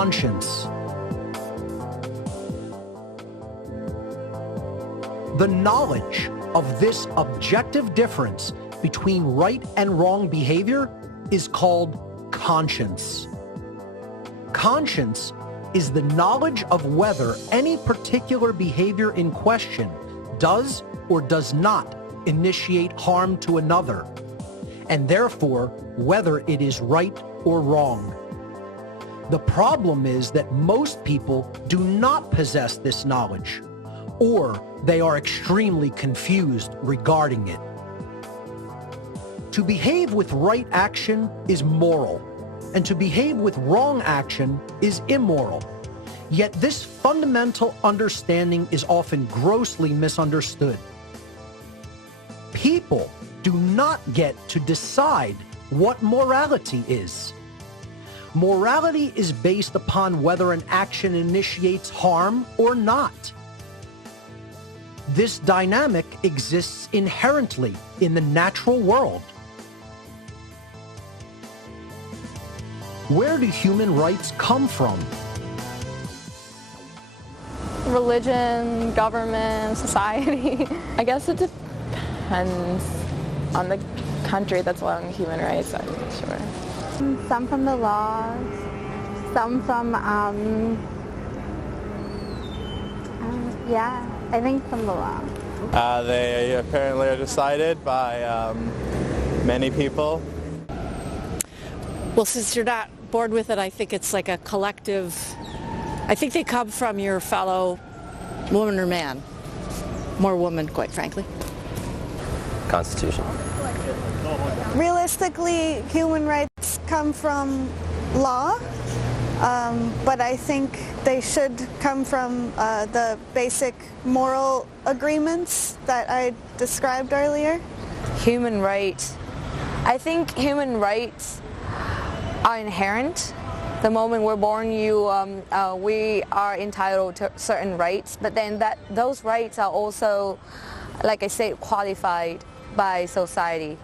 conscience. The knowledge of this objective difference between right and wrong behavior is called conscience. Conscience is the knowledge of whether any particular behavior in question does or does not initiate harm to another, and therefore whether it is right or wrong. The problem is that most people do not possess this knowledge, or they are extremely confused regarding it. To behave with right action is moral, and to behave with wrong action is immoral. Yet this fundamental understanding is often grossly misunderstood. People do not get to decide what morality is. Morality is based upon whether an action initiates harm or not. This dynamic exists inherently in the natural world. Where do human rights come from? Religion, government, society. I guess it depends on the country that's allowing human rights, I'm not sure. Some from the laws, some from, yeah, I think from the law. They apparently are decided by many people. Well, since you're not bored with it, I think it's like a collective. I think they come from your fellow woman or man. More woman, quite frankly. Constitution. Realistically, human rights come from law, but I think they should come from the basic moral agreements that I described earlier. Human rights. I think human rights are inherent. The moment we're born, we are entitled to certain rights, but then those rights are also, like I said, qualified by society.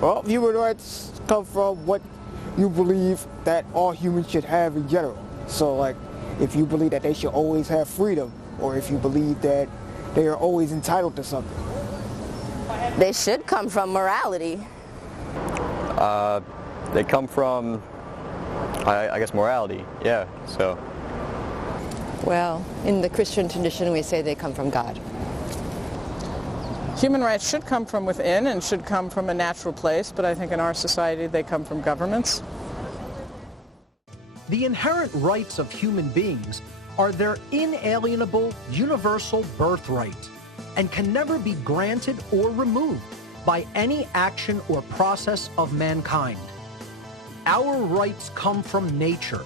Well, human rights come from what you believe that all humans should have in general. So, like, if you believe that they should always have freedom, or if you believe that they are always entitled to something. They should come from morality. They come from, I guess, morality, yeah, so. Well, in the Christian tradition, we say they come from God. Human rights should come from within and should come from a natural place, but I think in our society they come from governments. The inherent rights of human beings are their inalienable, universal birthright and can never be granted or removed by any action or process of mankind. Our rights come from nature,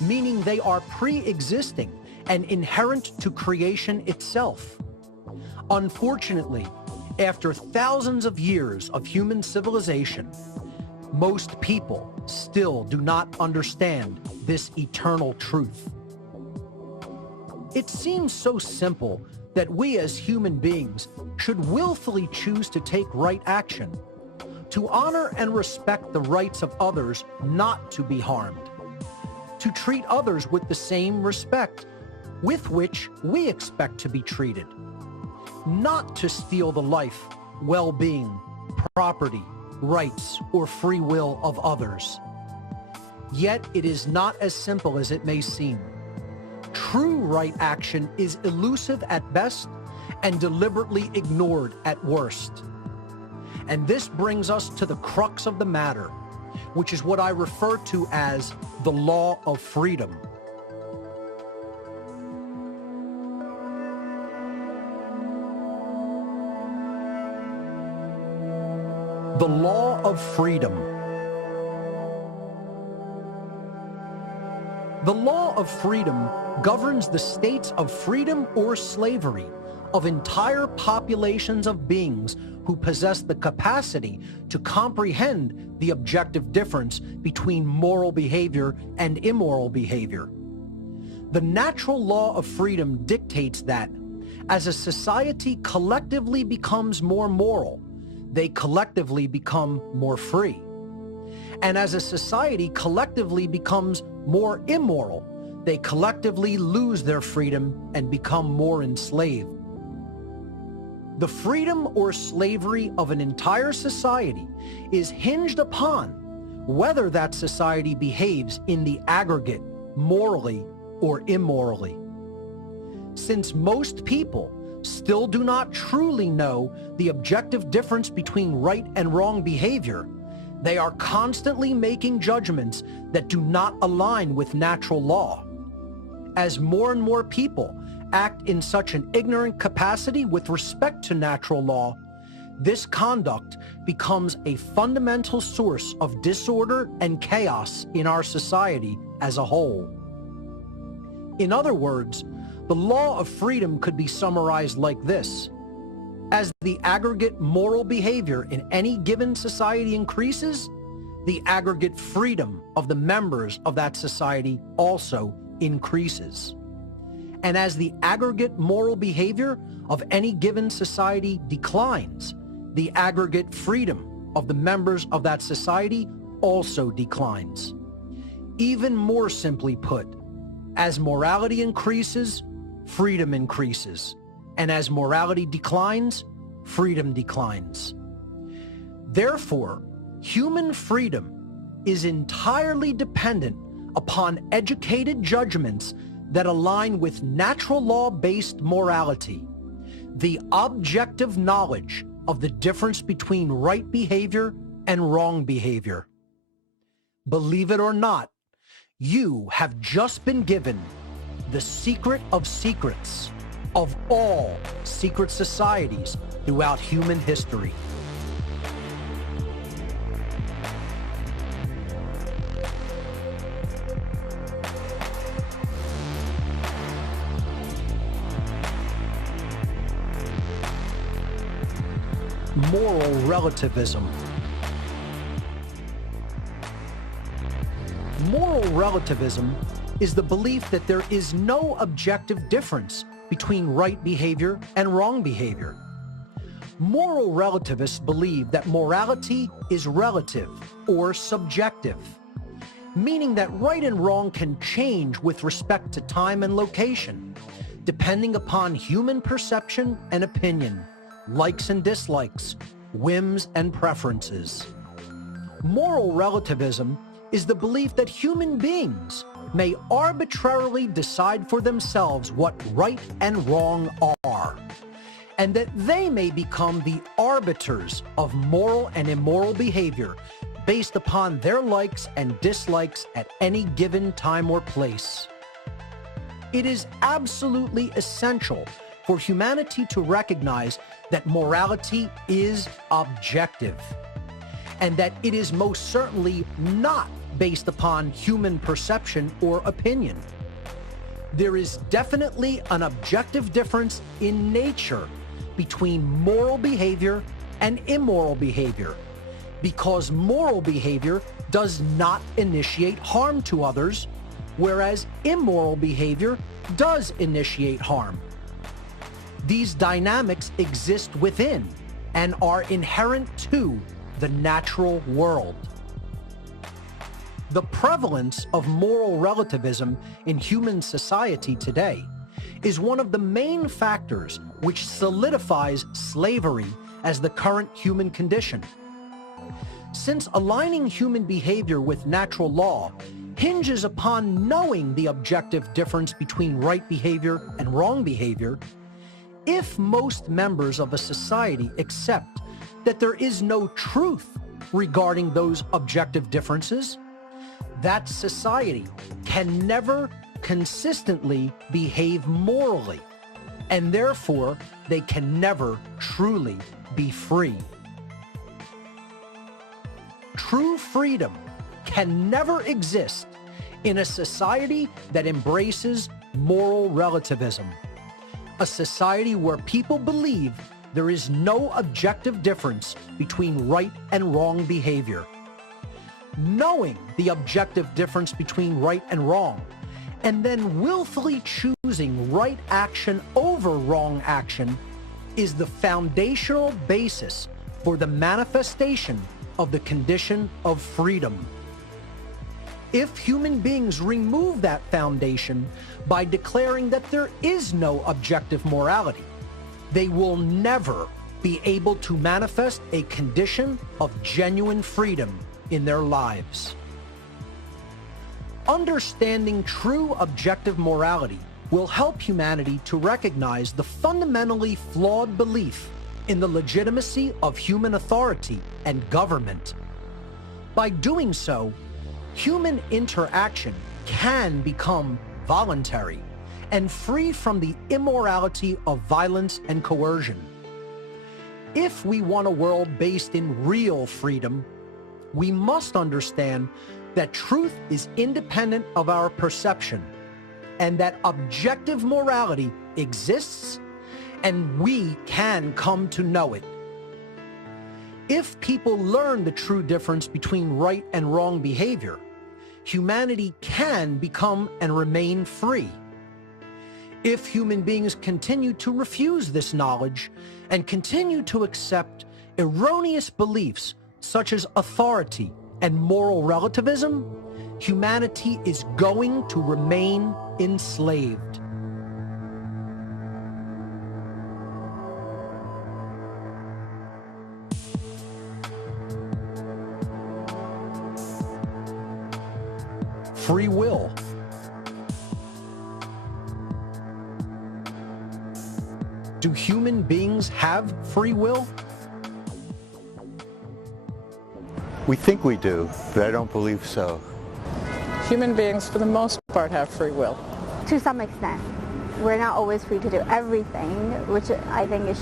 meaning they are pre-existing and inherent to creation itself. Unfortunately, after thousands of years of human civilization, most people still do not understand this eternal truth. It seems so simple that we as human beings should willfully choose to take right action, to honor and respect the rights of others not to be harmed, to treat others with the same respect with which we expect to be treated, not to steal the life, well-being, property, rights, or free will of others. Yet it is not as simple as it may seem. True right action is elusive at best and deliberately ignored at worst. And this brings us to the crux of the matter, which is what I refer to as the law of freedom. The law of freedom. The law of freedom governs the states of freedom or slavery of entire populations of beings who possess the capacity to comprehend the objective difference between moral behavior and immoral behavior. The natural law of freedom dictates that as a society collectively becomes more moral, they collectively become more free. And as a society collectively becomes more immoral, they collectively lose their freedom and become more enslaved. The freedom or slavery of an entire society is hinged upon whether that society behaves in the aggregate morally or immorally. Since most people still do not truly know the objective difference between right and wrong behavior, they are constantly making judgments that do not align with natural law. As more and more people act in such an ignorant capacity with respect to natural law, this conduct becomes a fundamental source of disorder and chaos in our society as a whole. In other words, the law of freedom could be summarized like this. As the aggregate moral behavior in any given society increases, the aggregate freedom of the members of that society also increases. And as the aggregate moral behavior of any given society declines, the aggregate freedom of the members of that society also declines. Even more simply put, as morality increases, freedom increases. And as morality declines, freedom declines. Therefore, human freedom is entirely dependent upon educated judgments that align with natural law-based morality, the objective knowledge of the difference between right behavior and wrong behavior. Believe it or not, you have just been given the secret of secrets of all secret societies throughout human history. Moral relativism. Moral relativism is the belief that there is no objective difference between right behavior and wrong behavior. Moral relativists believe that morality is relative or subjective, meaning that right and wrong can change with respect to time and location, depending upon human perception and opinion, likes and dislikes, whims and preferences. Moral relativism is the belief that human beings may arbitrarily decide for themselves what right and wrong are, and that they may become the arbiters of moral and immoral behavior based upon their likes and dislikes at any given time or place. It is absolutely essential for humanity to recognize that morality is objective, and that it is most certainly not based upon human perception or opinion. There is definitely an objective difference in nature between moral behavior and immoral behavior, because moral behavior does not initiate harm to others, whereas immoral behavior does initiate harm. These dynamics exist within and are inherent to the natural world. The prevalence of moral relativism in human society today is one of the main factors which solidifies slavery as the current human condition. Since aligning human behavior with natural law hinges upon knowing the objective difference between right behavior and wrong behavior, if most members of a society accept that there is no truth regarding those objective differences, that society can never consistently behave morally, and therefore they can never truly be free. True freedom can never exist in a society that embraces moral relativism, a society where people believe there is no objective difference between right and wrong behavior. Knowing the objective difference between right and wrong, and then willfully choosing right action over wrong action, is the foundational basis for the manifestation of the condition of freedom. If human beings remove that foundation by declaring that there is no objective morality, they will never be able to manifest a condition of genuine freedom in their lives. Understanding true objective morality will help humanity to recognize the fundamentally flawed belief in the legitimacy of human authority and government. By doing so, human interaction can become voluntary and free from the immorality of violence and coercion. If we want a world based in real freedom, we must understand that truth is independent of our perception and that objective morality exists and we can come to know it. If people learn the true difference between right and wrong behavior, humanity can become and remain free. If human beings continue to refuse this knowledge and continue to accept erroneous beliefs such as authority and moral relativism, humanity is going to remain enslaved. Free will. Do human beings have free will? We think we do, but I don't believe so. Human beings, for the most part, have free will. To some extent. We're not always free to do everything, which I think it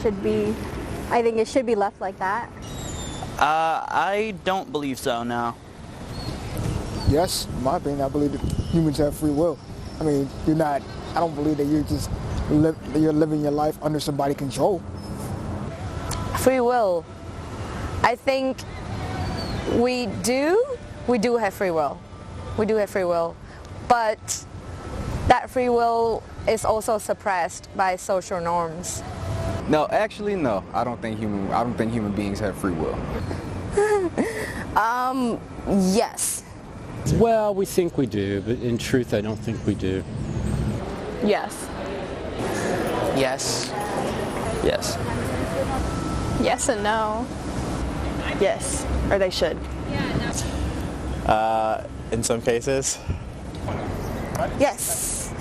should be left like that. I don't believe so, no. Yes, in my opinion, I believe that humans have free will. I mean, I don't believe that you're living your life under somebody's control. Free will. I think we do have free will. We do have free will, but that free will is also suppressed by social norms. No, actually, no. I don't think human beings have free will. Yes. Well, we think we do, but in truth, I don't think we do. Yes. Yes. Yes. Yes and no. Yes, or they should. In some cases. Yes.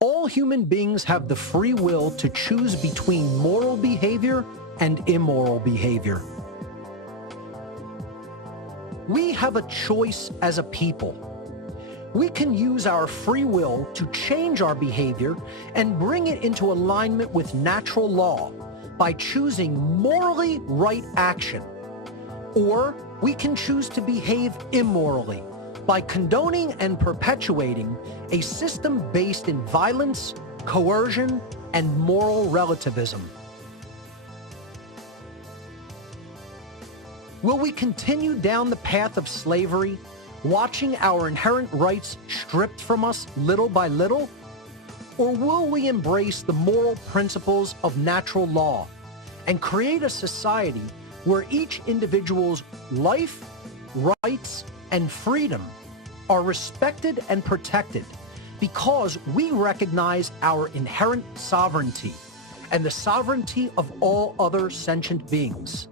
All human beings have the free will to choose between moral behavior and immoral behavior. We have a choice as a people. We can use our free will to change our behavior and bring it into alignment with natural law by choosing morally right action. Or we can choose to behave immorally by condoning and perpetuating a system based in violence, coercion, and moral relativism. Will we continue down the path of slavery, watching our inherent rights stripped from us little by little? Or will we embrace the moral principles of natural law and create a society where each individual's life, rights, and freedom are respected and protected because we recognize our inherent sovereignty and the sovereignty of all other sentient beings?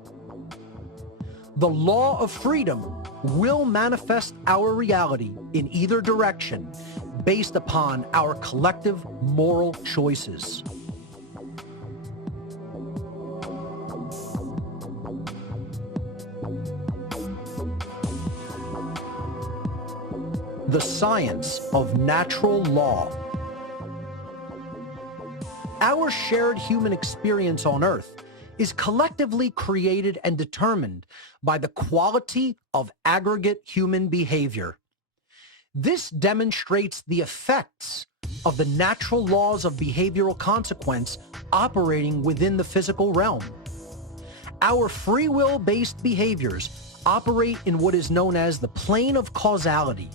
The law of freedom will manifest our reality in either direction based upon our collective moral choices. The science of natural law. Our shared human experience on Earth is collectively created and determined by the quality of aggregate human behavior. This demonstrates the effects of the natural laws of behavioral consequence operating within the physical realm. Our free will-based behaviors operate in what is known as the plane of causality,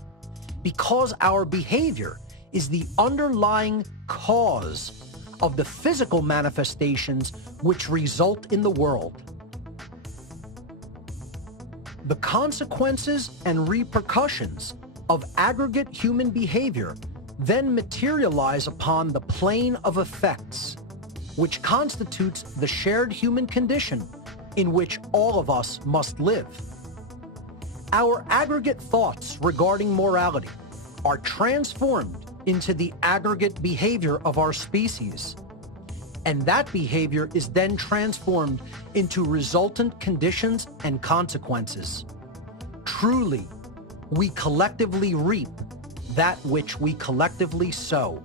because our behavior is the underlying cause of the physical manifestations which result in the world. The consequences and repercussions of aggregate human behavior then materialize upon the plane of effects, which constitutes the shared human condition in which all of us must live. Our aggregate thoughts regarding morality are transformed into the aggregate behavior of our species, and that behavior is then transformed into resultant conditions and consequences. Truly, we collectively reap that which we collectively sow.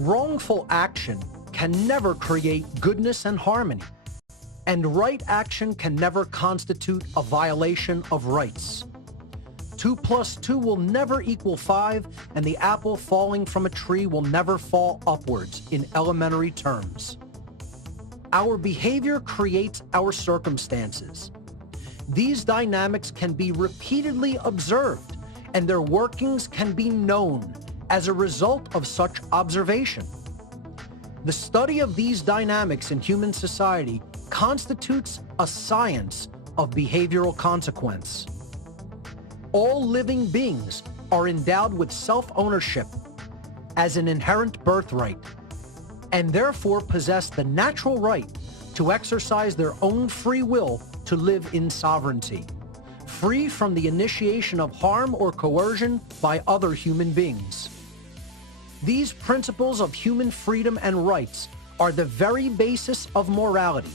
Wrongful action can never create goodness and harmony, and right action can never constitute a violation of rights. 2 + 2 will never equal 5, and the apple falling from a tree will never fall upwards in elementary terms. Our behavior creates our circumstances. These dynamics can be repeatedly observed, and their workings can be known as a result of such observation. The study of these dynamics in human society constitutes a science of behavioral consequence. All living beings are endowed with self-ownership as an inherent birthright, and therefore possess the natural right to exercise their own free will to live in sovereignty, free from the initiation of harm or coercion by other human beings. These principles of human freedom and rights are the very basis of morality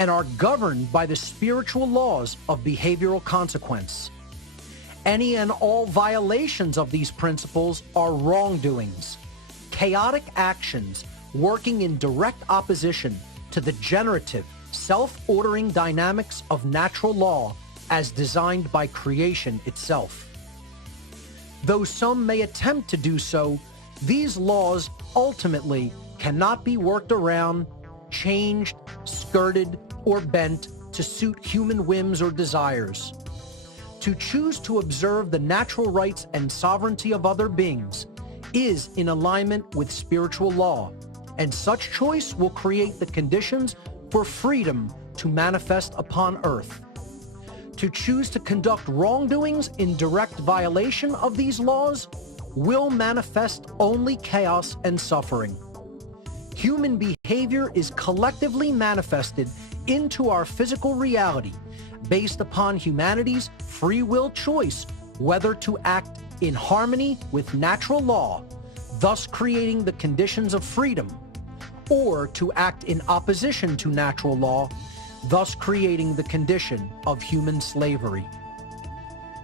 and are governed by the spiritual laws of behavioral consequence. Any and all violations of these principles are wrongdoings, chaotic actions working in direct opposition to the generative, self-ordering dynamics of natural law as designed by creation itself. Though some may attempt to do so, these laws ultimately cannot be worked around, changed, skirted, or bent to suit human whims or desires. To choose to observe the natural rights and sovereignty of other beings is in alignment with spiritual law, and such choice will create the conditions for freedom to manifest upon earth. To choose to conduct wrongdoings in direct violation of these laws will manifest only chaos and suffering. Human behavior is collectively manifested into our physical reality based upon humanity's free will choice whether to act in harmony with natural law, thus creating the conditions of freedom, or to act in opposition to natural law, thus creating the condition of human slavery.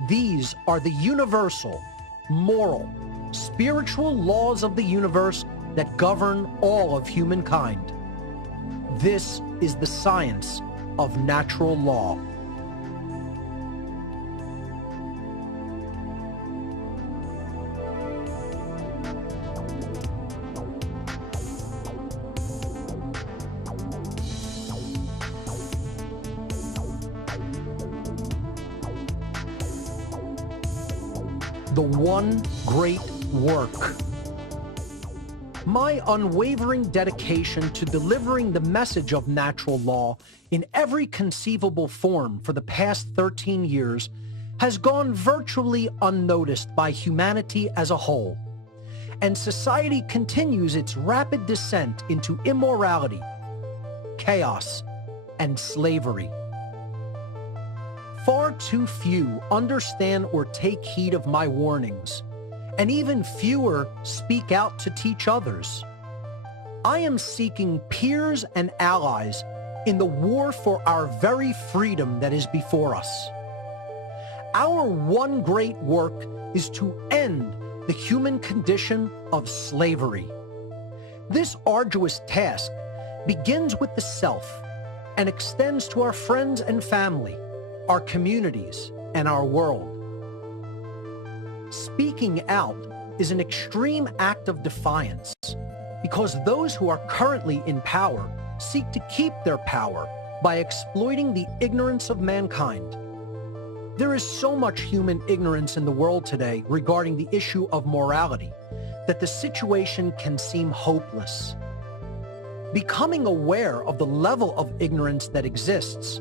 These are the universal, moral, spiritual laws of the universe that govern all of humankind. This is the science of natural law. The one great work. My unwavering dedication to delivering the message of natural law in every conceivable form for the past 13 years has gone virtually unnoticed by humanity as a whole, and society continues its rapid descent into immorality, chaos, and slavery. Far too few understand or take heed of my warnings, and even fewer speak out to teach others. I am seeking peers and allies in the war for our very freedom that is before us. Our one great work is to end the human condition of slavery. This arduous task begins with the self and extends to our friends and family, our communities, and our world. Speaking out is an extreme act of defiance because those who are currently in power seek to keep their power by exploiting the ignorance of mankind. There is so much human ignorance in the world today regarding the issue of morality that the situation can seem hopeless. Becoming aware of the level of ignorance that exists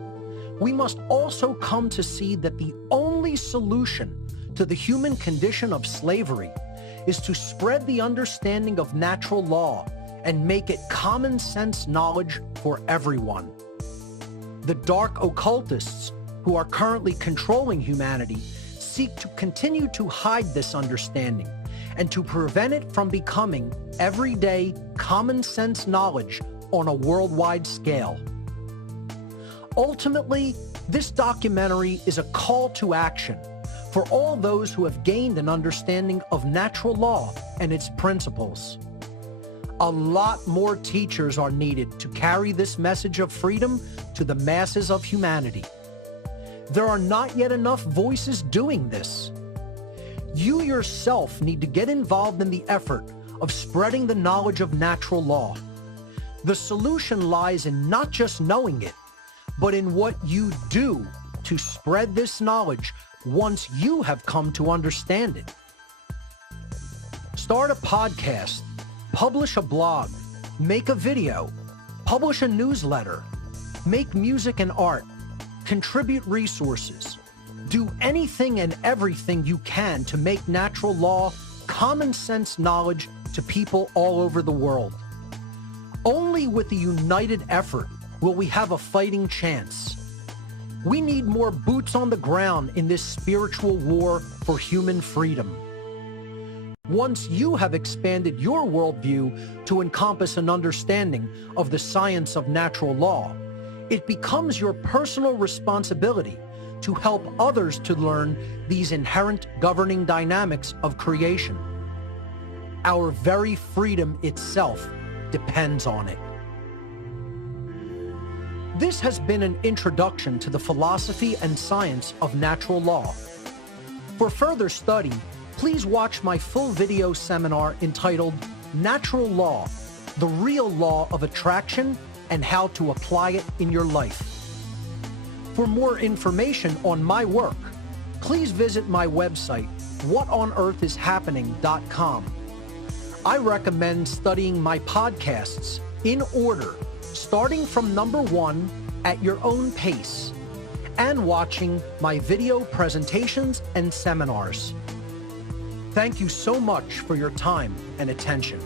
we must also come to see that the only solution to the human condition of slavery is to spread the understanding of natural law and make it common sense knowledge for everyone. The dark occultists who are currently controlling humanity seek to continue to hide this understanding and to prevent it from becoming everyday common sense knowledge on a worldwide scale. Ultimately, this documentary is a call to action for all those who have gained an understanding of natural law and its principles. A lot more teachers are needed to carry this message of freedom to the masses of humanity. There are not yet enough voices doing this. You yourself need to get involved in the effort of spreading the knowledge of natural law. The solution lies in not just knowing it, but in what you do to spread this knowledge once you have come to understand it. Start a podcast, publish a blog, make a video, publish a newsletter, make music and art, contribute resources. Do anything and everything you can to make natural law common sense knowledge to people all over the world. Only with a united effort will we have a fighting chance. We need more boots on the ground in this spiritual war for human freedom. Once you have expanded your worldview to encompass an understanding of the science of natural law, it becomes your personal responsibility to help others to learn these inherent governing dynamics of creation. Our very freedom itself depends on it. This has been an introduction to the philosophy and science of natural law. For further study, please watch my full video seminar entitled Natural Law, the Real Law of Attraction and How to Apply It in Your Life. For more information on my work, please visit my website, whatonearthishappening.com. I recommend studying my podcasts in order, starting from number 1 at your own pace, and watching my video presentations and seminars. Thank you so much for your time and attention.